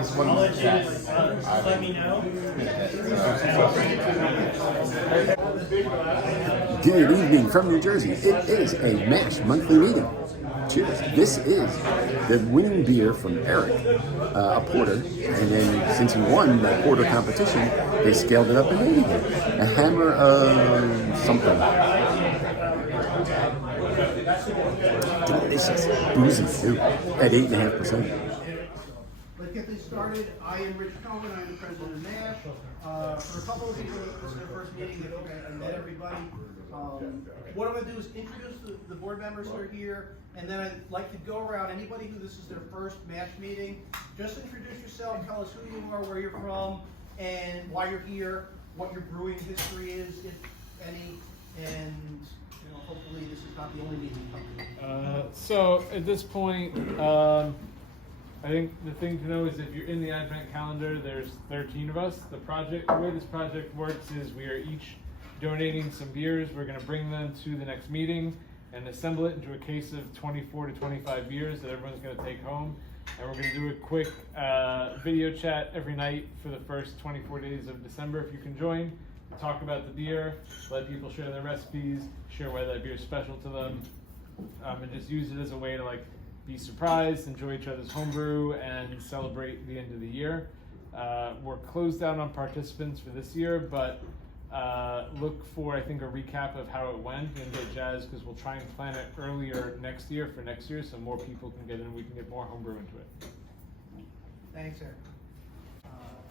This one I'll let you just let me know. Good evening from New Jersey. It is a MASH monthly meeting. Cheers. This is the winning beer from Eric, a porter, and then since he won that porter competition, they scaled it up and made it a hammer of something. Delicious. Boozy too, at 8.5%. Let's get this started. I am Rich Cohen. I'm the president of MASH. For a couple of you, this is their first meeting. I met everybody. What I'm going to do is introduce the board members who are here, and then I'd like to go around. Anybody who this is their first MASH meeting, just introduce yourself, tell us who you are, where you're from, and why you're here, what your brewing history is, if any, and hopefully this is not the only meeting. So at this point, I think the thing to know is if you're in the Advent calendar, there's 13 of us. The way this project works is we are each donating some beers. We're going to bring them to the next meeting and assemble it into a case of 24 to 25 beers that everyone's going to take home. And we're going to do a quick video chat every night for the first 24 days of December if you can join. Talk about the beer, let people share their recipes, share why that beer is special to them, and just use it as a way to be surprised, enjoy each other's homebrew, and celebrate the end of the year. We're closed down on participants for this year, but look for, I think, a recap of how it went and get jazzed because we'll try and plan it earlier next year for next year so more people can get in and we can get more homebrew into it. Thanks, Eric.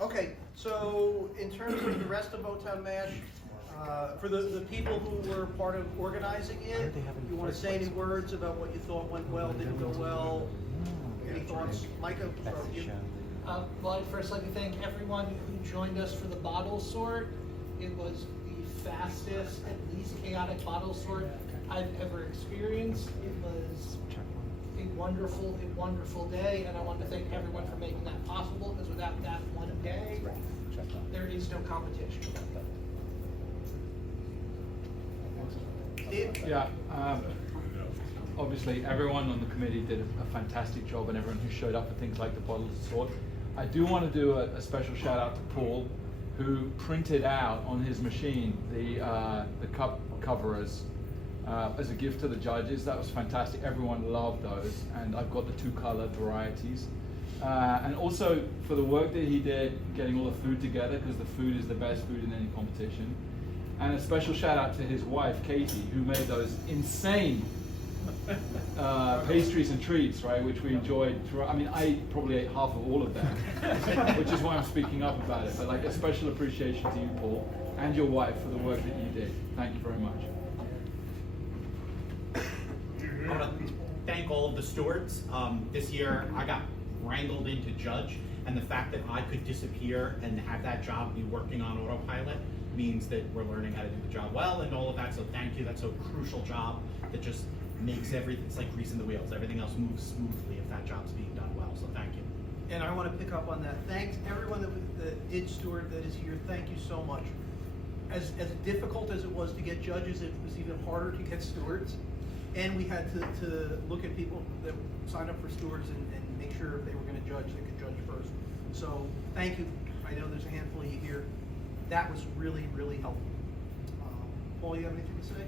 Okay, so in terms of the rest of Motown MASH, for the people who were part of organizing it, you want to say any words about what you thought went well, didn't go well? Any thoughts? Micah, start with you. Well, I'd first like to thank everyone who joined us for the bottle sort. It was the fastest and least chaotic bottle sort I've ever experienced. It was a wonderful day, and I want to thank everyone for making that possible, because without that one day, there is no competition. Yeah, obviously everyone on the committee did a fantastic job, and everyone who showed up for things like the bottle sort. I do want to do a special shout out to Paul, who printed out on his machine the cup coverers as a gift to the judges. That was fantastic. Everyone loved those, and I've got the 2 color varieties. And also for the work that he did getting all the food together, because the food is the best food in any competition. And a special shout out to his wife, Katie, who made those insane pastries and treats, right, which we enjoyed throughout. I mean, I probably ate half of all of them, which is why I'm speaking up about it. But a special appreciation to you, Paul, and your wife for the work that you did. Thank you very much. I want to thank all of the stewards. This year I got wrangled into judge, and the fact that I could disappear and have that job be working on autopilot means that we're learning how to do the job well and all of that, so thank you. That's a crucial job that just makes everything, it's like greasing the wheels. Everything else moves smoothly if that job's being done well, so thank you. And I want to pick up on that. Thanks everyone that did steward, that is here. Thank you so much. As difficult as it was to get judges, it was even harder to get stewards. And we had to look at people that signed up for stewards and make sure if they were going to judge, they could judge first. So thank you. I know there's a handful of you here. That was really helpful. Paul, you have anything to say? I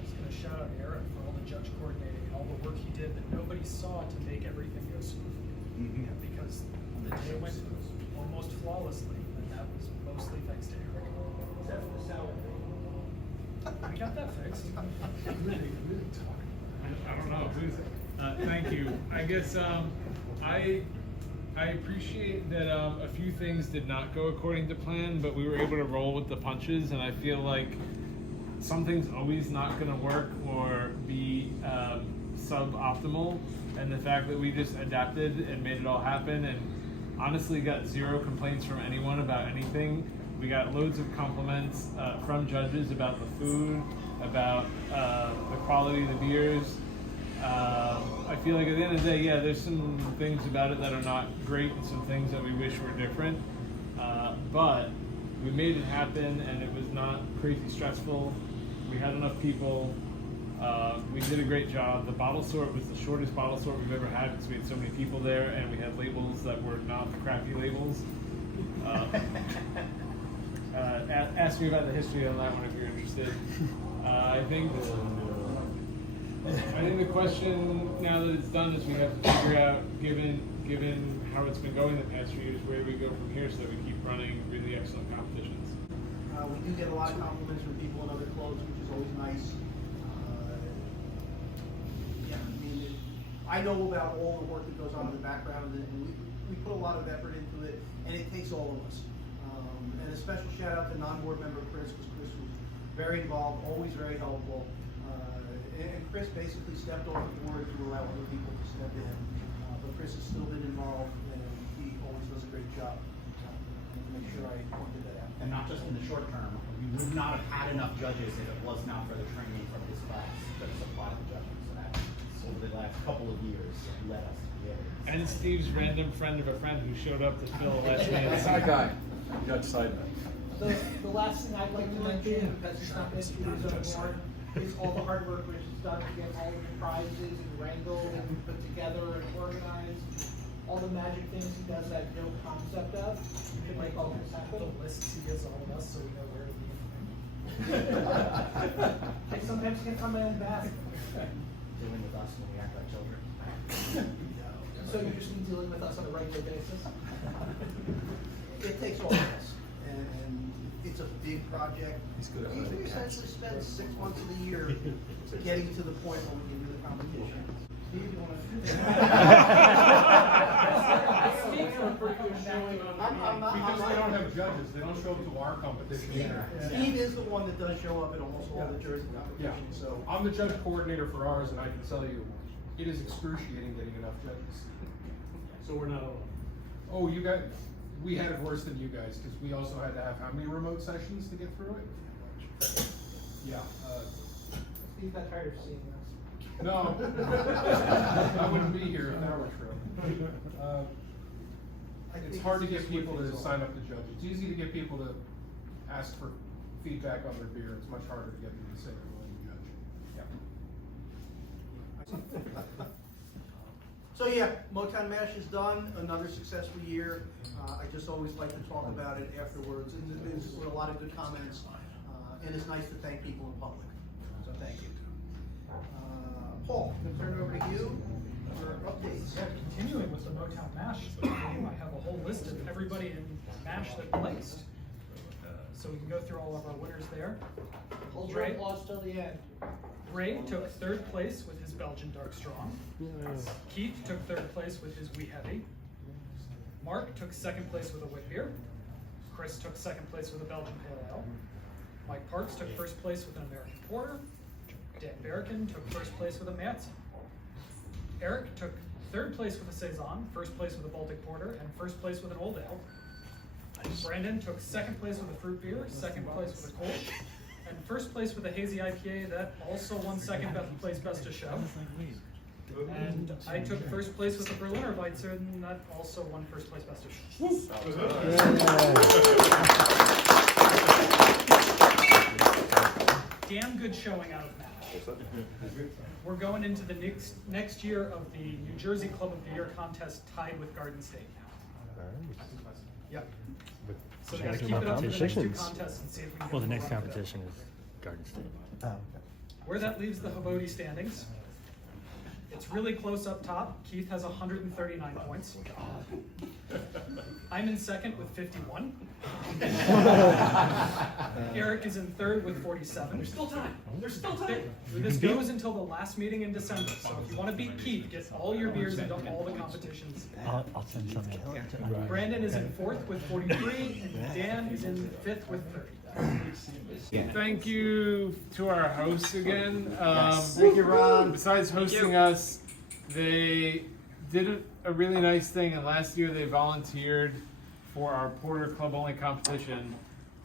was going to shout out Eric for all the judge coordinating and all the work he did that nobody saw to make everything go smoothly. Yeah, because the day went almost flawlessly, and that was mostly thanks to Eric. Except for the sour thing. We got that fixed. Really talk. I don't know. Thank you. I guess I appreciate that a few things did not go according to plan, but we were able to roll with the punches, and I feel like something's always not going to work or be suboptimal, and the fact that we just adapted and made it all happen, and honestly got 0 complaints from anyone about anything. We got loads of compliments from judges about the food, about the quality of the beers. I feel like at the end of the day, yeah, there's some things about it that are not great and some things that we wish were different. But we made it happen, and it was not crazy stressful. We had enough people. We did a great job. The bottle sort was the shortest bottle sort we've ever had because we had so many people there, and we had labels that were not the crappy labels. Ask me about the history on that one if you're interested. I think the question now that it's done is we have to figure out, given how it's been going the past few years, where do we go from here so that we keep running really excellent competitions. We do get a lot of compliments from people in other clubs, which is always nice. Yeah, I mean, I know about all the work that goes on in the background, and we put a lot of effort into it, and it takes all of us. And a special shout out to non-board member Chris, because Chris was very involved, always very helpful. And Chris basically stepped off the board to allow other people to step in. But Chris has still been involved, and he always does a great job. To make sure I pointed that out. And not just in the short term, we would not have had enough judges if it was not for the training from this class that supply the judges. So that, over the last couple of years, led us to be able to. And Steve's random friend of a friend who showed up to fill last minute. That guy, Judge Seidman. The last thing I'd like to mention, because it's not Mr. His own board, is all the hard work Rich has done to get all of the prizes and wrangled and put together and organized. All the magic things he does that no concept of to make all this happen. The lists he gives all of us so we know where to be. I sometimes can't find my own basket. Dealing with us when we act like children. So you're just dealing with us on a regular basis? It takes all of us, and it's a big project. We essentially spend 6 months of the year getting to the point where we can do the competition. Steve, you want to? Because they don't have judges, they don't show up to our competition either. Steve is the one that does show up at almost all the Jersey Yeah, competitions, so. I'm the judge coordinator for ours, and I can tell you, it is excruciating getting enough judges. So we're not alone. Oh, you guys, we had it worse than you guys, because we also had to have how many remote sessions to get through it? Yeah, Steve got tired of seeing us. no. I wouldn't be here if that were true. It's hard to get people to sign up to judge. It's easy to get people to ask for feedback on their beer. It's much harder to get them to say they're willing to judge. So yeah, Motown MASH is done, another successful year. I just always like to talk about it afterwards, and there's been a lot of good comments, and it's nice to thank people in public, so thank you. Paul, I'm gonna turn it over to you for updates. Yeah, continuing with the Motown MASH theme, I have a whole list of everybody in MASH that placed. So we can go through all of our winners there. Hold your applause till the end. Ray took 3rd place with his Belgian Dark Strong. Keith took 3rd place with his Wee Heavy. Mark took 2nd place with a Wit Beer. Chris took 2nd place with a Belgian Pale Ale. Mike Parks took 1st place with an American Porter. Dan Barrican took 1st place with a Matson. Eric took 3rd place with a Saison, 1st place with a Baltic Porter, and 1st place with an Old Ale. Brandon took 2nd place with a Fruit Beer, 2nd place with a Colt, and 1st place with a Hazy IPA that also won 2nd place Best of Show. And I took 1st place with the Berliner Weitzer, and that also won 1st place Best of Show. Damn good showing out of MASH. We're going into the next year of the New Jersey Club of the Year contest tied with Garden State now. Yep. So we gotta keep it up to the next 2 contests and see if we can get Well, the more next out of it. competition is Garden State. Where that leaves the Habodi standings, it's really close up top. Keith has 139 points. I'm in 2nd with 51. Eric is in 3rd with 47. There's still time. There's still time. This goes until the last meeting in December. So if you want to beat Keith, get all your beers into all the competitions. I'll send something. Brandon is in 4th with 43, and Dan is in 5th with 30. Thank you to our hosts again. Thank you, Ron. Besides hosting us, they did a really nice thing, and last year they volunteered for our Porter Club only competition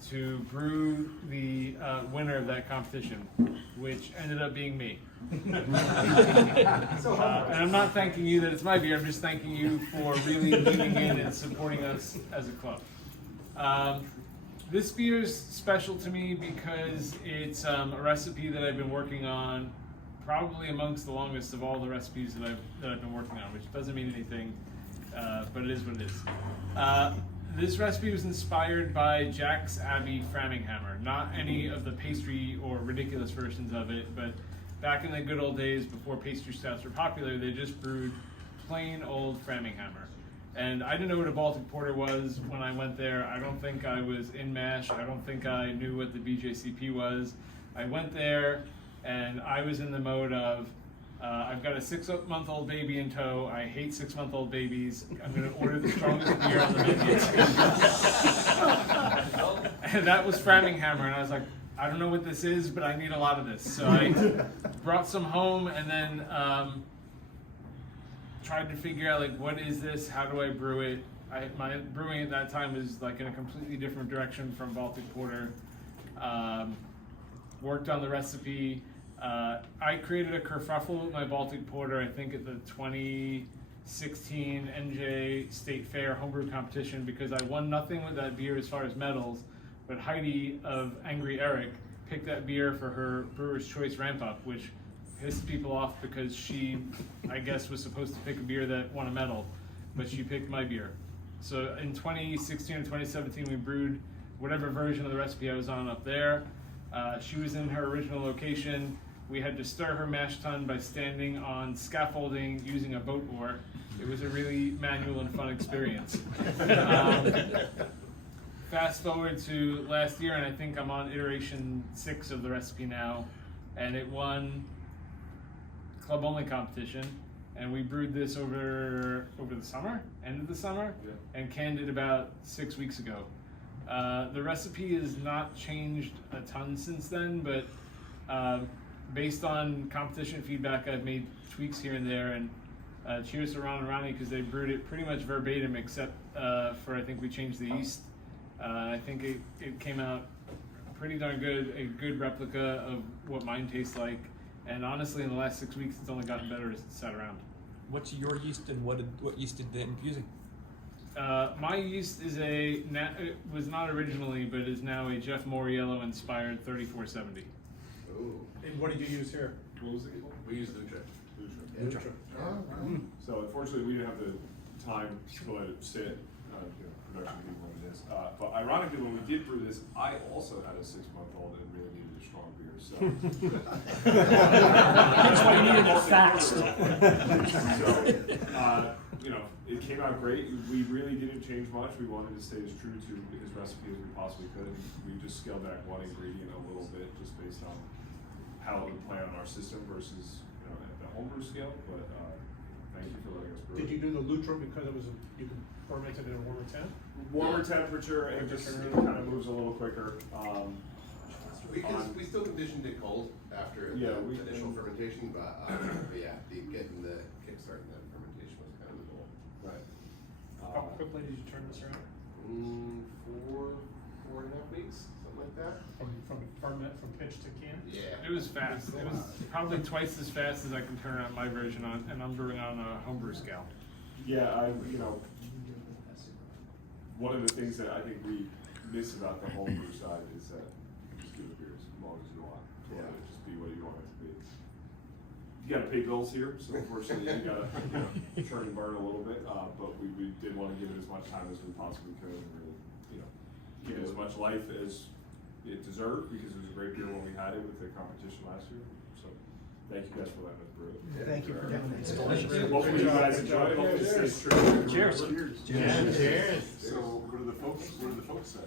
to brew the winner of that competition, which ended up being me. And I'm not thanking you that it's my beer, I'm just thanking you for really leaning in and supporting us as a club. This beer is special to me because it's a recipe that I've been working on probably amongst the longest of all the recipes that I've been working on, which doesn't mean anything, but it is what it is. This recipe was inspired by Jack's Abbey Framingham, not any of the pastry or ridiculous versions of it, but back in the good old days before pastry stouts were popular, they just brewed plain old Framingham. And I didn't know what a Baltic Porter was when I went there. I don't think I was in MASH. I don't think I knew what the BJCP was. I went there and I was in the mode of, I've got a 6-month-old baby in tow. I hate 6-month-old babies. I'm going to order the strongest beer on the menu. And that was Framingham, and I was like, I don't know what this is, but I need a lot of this. So I brought some home, and then tried to figure out, like, what is this? How do I brew it? My brewing at that time was like in a completely different direction from Baltic Porter. Worked on the recipe. I created a kerfuffle with my Baltic Porter, I think at the 2016 NJ State Fair homebrew competition, because I won nothing with that beer as far as medals, but Heidi of Angry Eric picked that beer for her Brewer's Choice Ramp Up, which pissed people off because she, I guess, was supposed to pick a beer that won a medal, but she picked my beer. So in 2016 or 2017, we brewed whatever version of the recipe I was on up there. She was in her original location. We had to stir her mash tun by standing on scaffolding using a boat oar. It was a really manual and fun experience. Fast forward to last year, and I think I'm on iteration 6 of the recipe now, and it won club only competition, and we brewed this over the summer, end of the summer, and canned it about 6 weeks ago. The recipe has not changed a ton since then, but based on competition feedback, I've made tweaks here and there, and cheers to Ron and Ronnie, because they brewed it pretty much verbatim, except for, I think we changed the yeast. I think it came out pretty darn good, a good replica of what mine tastes like, and honestly in the last 6 weeks it's only gotten better as it's sat around. What's your yeast, and what yeast did they end up using? My yeast is it was not originally, but is now a Jeff Moriello inspired 3470. Ooh. And what did you use here? What was it called? We used Lucha. So unfortunately, we didn't have the time to let it sit. Production being what it is. But ironically, when we did brew this, I also had a 6-month-old and really needed a strong beer. So That's why you needed it fast. So, it came out great. We really didn't change much. We wanted to stay as true to his recipe as we possibly could. We just scaled back one ingredient a little bit, just based on how it would play on our system versus at the homebrew scale. But thank you for letting us brew. Did you do the Lutra because you could ferment it in a warmer temp? Warmer temperature, and it kind of moves a little quicker. We still conditioned it cold after the initial fermentation, but yeah, getting the kickstart in that fermentation was kind of the goal. Right. How quickly did you turn this around? 4.5 weeks, something like that. From pitch to can? Yeah. It was fast. It was probably twice as fast as I can turn on my version on, and I'm brewing on a homebrew scale. Yeah, one of the things that I think we miss about the homebrew side is that you just do the beer as long as you want. Let it just be what you want it to be. You gotta pay bills here, so unfortunately you gotta churn and burn a little bit. But we did want to give it as much time as we possibly could, and really, give it as much life as it deserved, because it was a great beer when we had it with the competition last year. So thank you guys for letting us brew it. Thank you for doing that. It's delicious. Hopefully you guys enjoy it. Hopefully it stays true. Cheers. Cheers. So what do the folks say?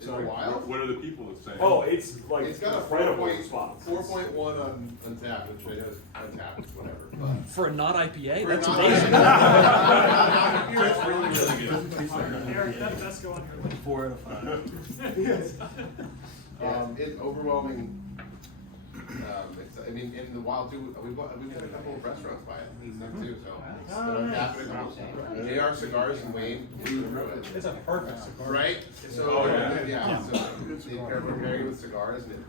Sorry. What are the people that say? Oh, it's like it's got a incredible response. 4.1 on Untapped, which I know is Untapped, it's whatever. But For a not IPA, for that's not- amazing. It's really, really good. Eric, that does go on your list. 4 out of 5. It's overwhelming. In the wild too, we've had a couple of restaurants by it too, so. JR Cigars in Wayne, It's a perfect cigar. right? So, so pairing with cigars and it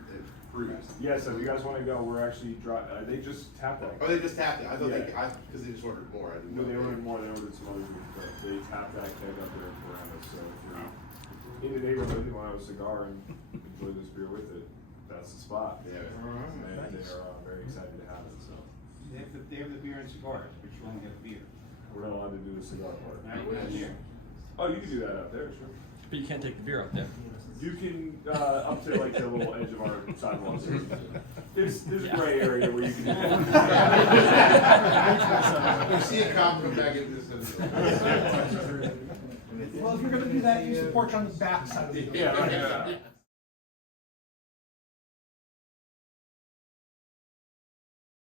proves. Yeah, so if you guys want to go, we're actually they just tapped that. Oh, they just tapped it. I thought because they just ordered more. I didn't know. No, they ordered more. They ordered some other food, but they tapped that keg up there around us. So if you're in the neighborhood, you want to have a cigar and enjoy this beer with it. that's the spot. Yeah. And they are very excited to have it, so. They have the beer and cigars, but you only have beer. We're not allowed to do the cigar part. Right, here. Oh, you can do that up there, sure. But you can't take the beer up there. You can, up to like the little edge of our sidewalks. There's a gray area where you can do that. We see a cop come back into this. Well, if you're gonna do that, use the porch on the back side of the building. Yeah, right, yeah.